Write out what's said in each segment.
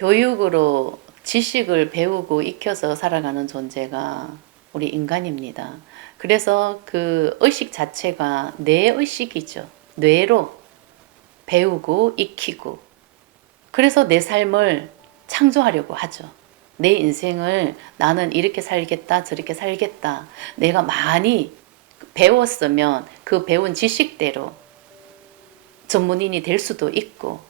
교육으로 지식을 배우고 익혀서 살아가는 존재가 우리 인간입니다. 그래서 그 의식 자체가 뇌의식이죠. 뇌로 배우고 익히고, 그래서 내 삶을 창조하려고 하죠. 내 인생을 나는 이렇게 살겠다, 저렇게 살겠다. 내가 많이 배웠으면 그 배운 지식대로 전문인이 될 수도 있고,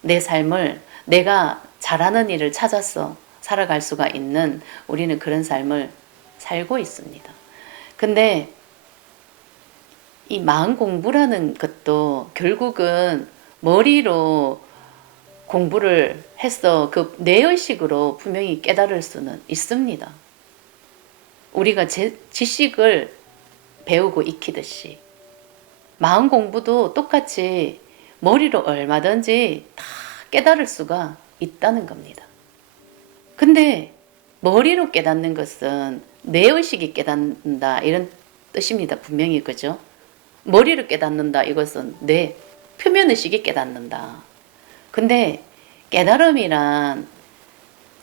내 삶을 내가 잘하는 일을 찾아서 살아갈 수가 있는, 우리는 그런 삶을 살고 있습니다. 근데 이 마음 공부라는 것도 결국은 머리로 공부를 해서 그 뇌의식으로 분명히 깨달을 수는 있습니다. 우리가 지식을 배우고 익히듯이 마음 공부도 똑같이 머리로 얼마든지 다 깨달을 수가 있다는 겁니다. 근데 머리로 깨닫는 것은 뇌의식이 깨닫는다 이런 뜻입니다. 분명히. 그죠? 머리로 깨닫는다 이것은 뇌 표면의식이 깨닫는다. 근데 깨달음이란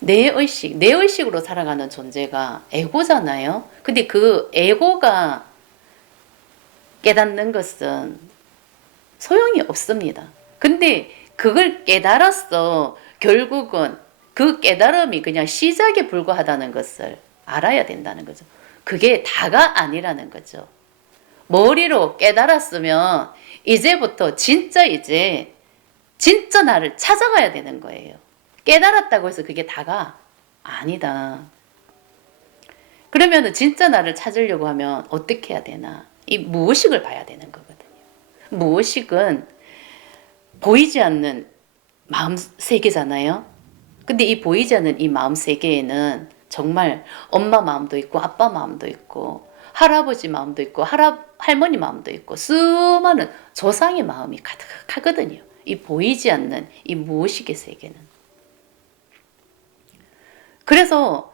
뇌의식으로 살아가는 존재가 에고잖아요. 근데 그 에고가 깨닫는 것은 소용이 없습니다. 근데 그걸 깨달았어. 결국은 그 깨달음이 그냥 시작에 불과하다는 것을 알아야 된다는 거죠. 그게 다가 아니라는 거죠. 머리로 깨달았으면 이제부터 진짜 나를 찾아가야 되는 거예요. 깨달았다고 해서 그게 다가 아니다. 그러면 진짜 나를 찾으려고 하면 어떻게 해야 되나? 이 무의식을 봐야 되는 거거든요. 무의식은 보이지 않는 마음 세계잖아요. 근데 이 보이지 않는 이 마음 세계에는 정말 엄마 마음도 있고 아빠 마음도 있고 할아버지 마음도 있고 할머니 마음도 있고 수많은 조상의 마음이 가득하거든요. 이 보이지 않는 이 무의식의 세계는. 그래서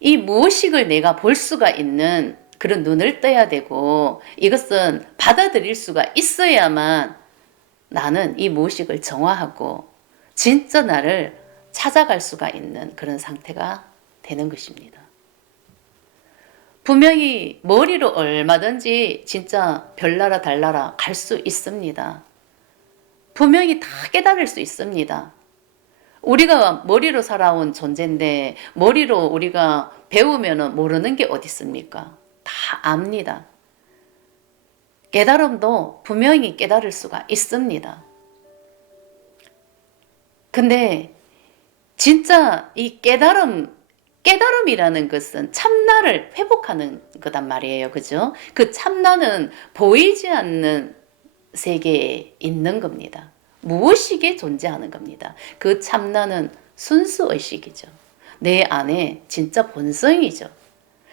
이 무의식을 내가 볼 수가 있는 그런 눈을 떠야 되고, 이것은 받아들일 수가 있어야만 나는 이 무의식을 정화하고 진짜 나를 찾아갈 수가 있는 그런 상태가 되는 것입니다. 분명히 머리로 얼마든지 진짜 별나라 달나라 갈 수 있습니다. 분명히 다 깨달을 수 있습니다. 우리가 머리로 살아온 존재인데 머리로 우리가 배우면 모르는 게 어디 있습니까? 다 압니다. 깨달음도 분명히 깨달을 수가 있습니다. 근데 진짜 이 깨달음이라는 것은 참나를 회복하는 거단 말이에요. 그죠? 그 참나는 보이지 않는 세계에 있는 겁니다. 무의식에 존재하는 겁니다. 그 참나는 순수의식이죠. 내 안에 진짜 본성이죠.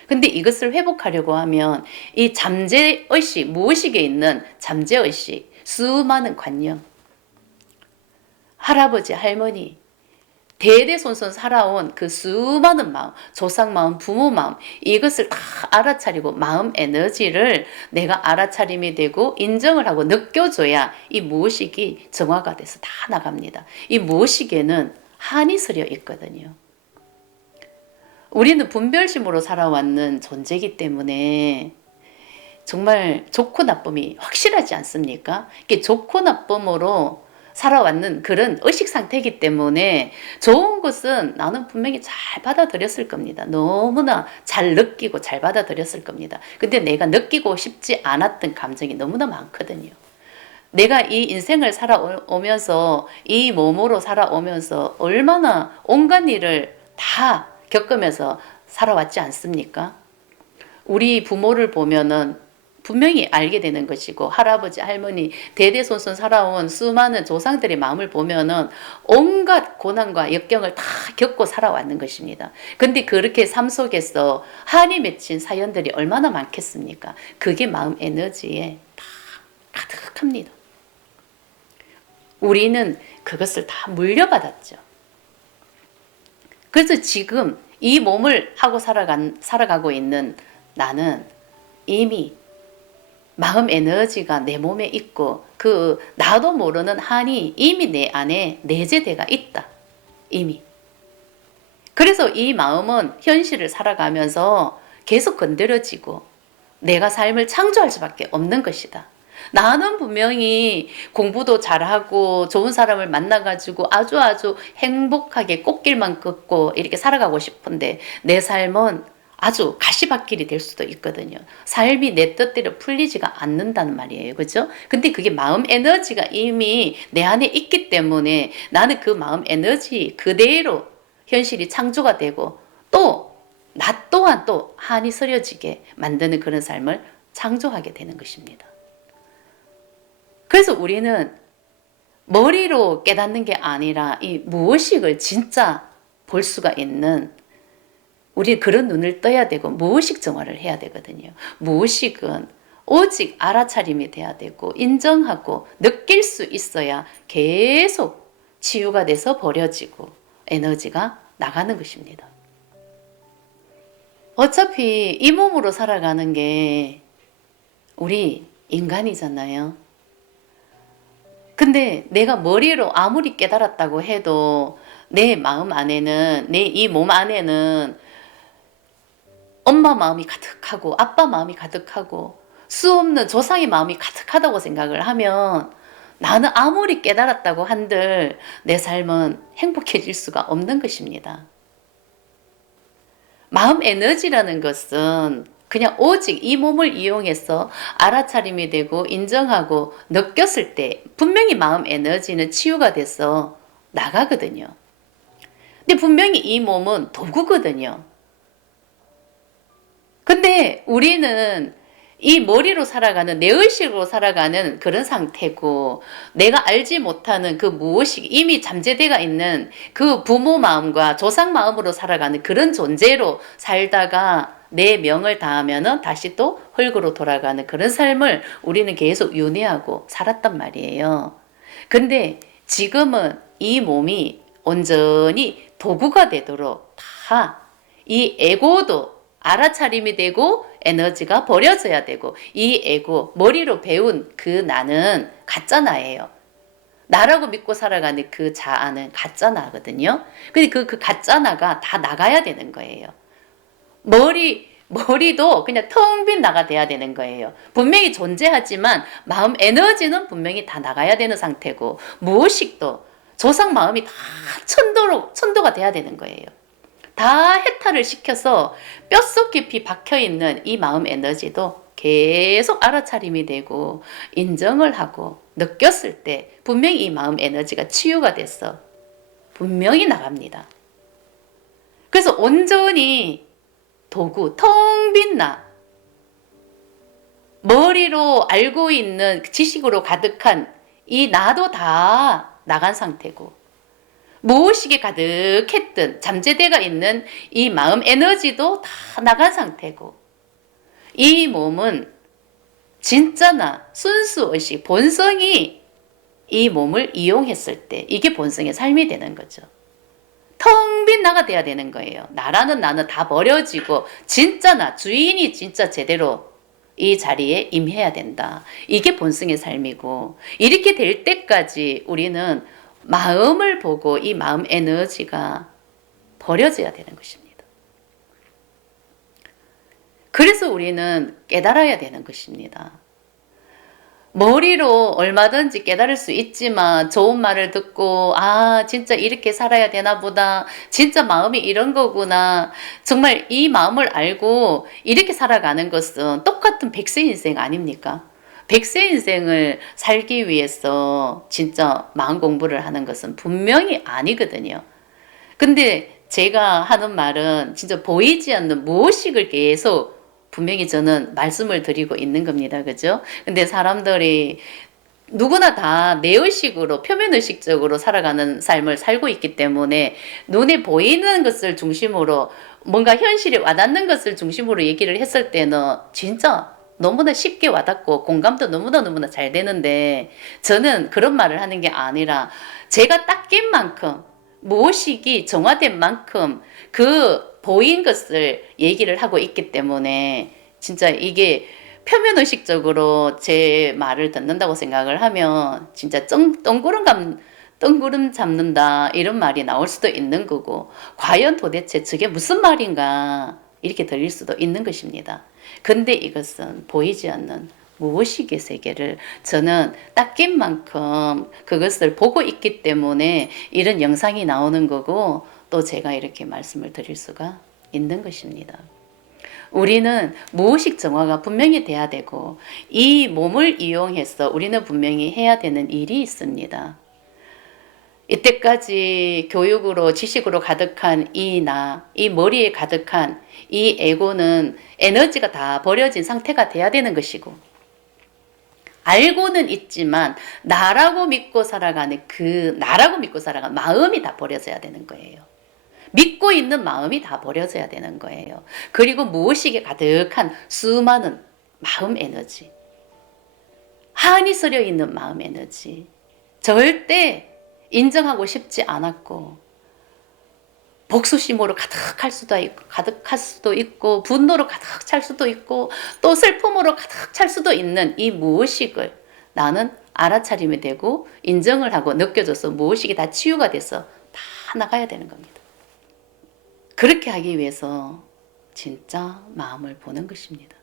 근데 이것을 회복하려고 하면 이 잠재의식, 무의식에 있는 잠재의식, 수많은 관념, 할아버지, 할머니, 대대손손 살아온 그 수많은 마음, 조상 마음, 부모 마음, 이것을 다 알아차리고 마음 에너지를 내가 알아차림이 되고 인정을 하고 느껴줘야 이 무의식이 정화가 돼서 다 나갑니다. 이 무의식에는 한이 서려 있거든요. 우리는 분별심으로 살아왔는 존재이기 때문에 정말 좋고 나쁨이 확실하지 않습니까? 이게 좋고 나쁨으로 살아왔는 그런 의식 상태이기 때문에 좋은 것은 나는 분명히 잘 받아들였을 겁니다. 너무나 잘 느끼고 잘 받아들였을 겁니다. 근데 내가 느끼고 싶지 않았던 감정이 너무나 많거든요. 내가 이 인생을 살아오면서 이 몸으로 살아오면서 얼마나 온갖 일을 다 겪으면서 살아왔지 않습니까? 우리 부모를 보면은 분명히 알게 되는 것이고, 할아버지, 할머니, 대대손손 살아온 수많은 조상들의 마음을 보면은 온갖 고난과 역경을 다 겪고 살아왔는 것입니다. 근데 그렇게 삶 속에서 한이 맺힌 사연들이 얼마나 많겠습니까? 그게 마음 에너지에 다 가득합니다. 우리는 그것을 다 물려받았죠. 그래서 지금 이 몸을 하고 살아가고 있는 나는 이미 마음 에너지가 내 몸에 있고 그 나도 모르는 한이 이미 내 안에 내재되어 있다. 이미. 그래서 이 마음은 현실을 살아가면서 계속 건드려지고 내가 삶을 창조할 수밖에 없는 것이다. 나는 분명히 공부도 잘하고 좋은 사람을 만나가지고 아주 행복하게 꽃길만 걷고 이렇게 살아가고 싶은데 내 삶은 아주 가시밭길이 될 수도 있거든요. 삶이 내 뜻대로 풀리지가 않는다는 말이에요. 그죠? 근데 그게 마음 에너지가 이미 내 안에 있기 때문에 나는 그 마음 에너지 그대로 현실이 창조가 되고 또 나 또한 또 한이 서려지게 만드는 그런 삶을 창조하게 되는 것입니다. 그래서 우리는 머리로 깨닫는 게 아니라 이 무의식을 진짜 볼 수가 있는 우리 그런 눈을 떠야 되고 무의식 정화를 해야 되거든요. 무의식은 오직 알아차림이 돼야 되고 인정하고 느낄 수 있어야 계속 치유가 돼서 버려지고 에너지가 나가는 것입니다. 어차피 이 몸으로 살아가는 게 우리 인간이잖아요. 근데 내가 머리로 아무리 깨달았다고 해도 내 마음 안에는, 내 이 몸 안에는 엄마 마음이 가득하고 아빠 마음이 가득하고 수 없는 조상의 마음이 가득하다고 생각을 하면 나는 아무리 깨달았다고 한들 내 삶은 행복해질 수가 없는 것입니다. 마음 에너지라는 것은 그냥 오직 이 몸을 이용해서 알아차림이 되고 인정하고 느꼈을 때 분명히 마음 에너지는 치유가 돼서 나가거든요. 근데 분명히 이 몸은 도구거든요. 근데 우리는 이 머리로 살아가는 내 의식으로 살아가는 그런 상태고 내가 알지 못하는 그 무의식 이미 잠재되어 있는 그 부모 마음과 조상 마음으로 살아가는 그런 존재로 살다가 내 명을 다하면은 다시 또 흙으로 돌아가는 그런 삶을 우리는 계속 윤회하고 살았단 말이에요. 근데 지금은 이 몸이 온전히 도구가 되도록 다 이 에고도 알아차림이 되고 에너지가 버려져야 되고 이 에고 머리로 배운 그 나는 가짜 나예요. 나라고 믿고 살아가는 그 자아는 가짜 나거든요. 근데 그 가짜 나가 다 나가야 되는 거예요. 머리도 그냥 텅 빈 나가 돼야 되는 거예요. 분명히 존재하지만 마음 에너지는 분명히 다 나가야 되는 상태고 무의식도 조상 마음이 다 천도가 돼야 되는 거예요. 다 해탈을 시켜서 뼛속 깊이 박혀있는 이 마음 에너지도 계속 알아차림이 되고 인정을 하고 느꼈을 때 분명히 이 마음 에너지가 치유가 돼서 분명히 나갑니다. 그래서 온전히 도구, 텅 빈 나, 머리로 알고 있는 지식으로 가득한 이 나도 다 나간 상태고 무의식에 가득했던 잠재되어 있는 이 마음 에너지도 다 나간 상태고 이 몸은 진짜 나 순수의식 본성이 이 몸을 이용했을 때 이게 본성의 삶이 되는 거죠. 텅 빈 나가 돼야 되는 거예요. 나라는 나는 다 버려지고 진짜 나 주인이 진짜 제대로 이 자리에 임해야 된다. 이게 본성의 삶이고 이렇게 될 때까지 우리는 마음을 보고 이 마음 에너지가 버려져야 되는 것입니다. 그래서 우리는 깨달아야 되는 것입니다. 머리로 얼마든지 깨달을 수 있지만 좋은 말을 듣고 아 진짜 이렇게 살아야 되나 보다 진짜 마음이 이런 거구나 정말 이 마음을 알고 이렇게 살아가는 것은 똑같은 백세 인생 아닙니까? 백세 인생을 살기 위해서 진짜 마음 공부를 하는 것은 분명히 아니거든요. 근데 제가 하는 말은 진짜 보이지 않는 무의식을 계속 분명히 저는 말씀을 드리고 있는 겁니다. 그죠? 근데 사람들이 누구나 다 내의식으로 표면의식적으로 살아가는 삶을 살고 있기 때문에 눈에 보이는 것을 중심으로 뭔가 현실에 와닿는 것을 중심으로 얘기를 했을 때는 진짜 너무나 쉽게 와닿고 공감도 너무나 잘 되는데 저는 그런 말을 하는 게 아니라 제가 딱 낀 만큼 무의식이 정화된 만큼 그 보인 것을 얘기를 하고 있기 때문에 진짜 이게 표면의식적으로 제 말을 듣는다고 생각을 하면 진짜 뜬구름감 뜬구름 잡는다 이런 말이 나올 수도 있는 거고 과연 도대체 저게 무슨 말인가 이렇게 들릴 수도 있는 것입니다. 근데 이것은 보이지 않는 무의식의 세계를 저는 딱 낀 만큼 그것을 보고 있기 때문에 이런 영상이 나오는 거고 또 제가 이렇게 말씀을 드릴 수가 있는 것입니다. 우리는 무의식 정화가 분명히 돼야 되고 이 몸을 이용해서 우리는 분명히 해야 되는 일이 있습니다. 이때까지 교육으로 지식으로 가득한 이 머리에 가득한 이 에고는 에너지가 다 버려진 상태가 돼야 되는 것이고 알고는 있지만 나라고 믿고 살아가는 마음이 다 버려져야 되는 거예요. 믿고 있는 마음이 다 버려져야 되는 거예요. 그리고 무의식에 가득한 수많은 마음 에너지, 한이 서려 있는 마음 에너지, 절대 인정하고 싶지 않았고 복수심으로 가득할 수도 있고 분노로 가득 찰 수도 있고 또 슬픔으로 가득 찰 수도 있는 이 무의식을 나는 알아차리면 되고 인정을 하고 느껴져서 무의식이 다 치유가 돼서 다 나가야 되는 겁니다. 그렇게 하기 위해서 진짜 마음을 보는 것입니다.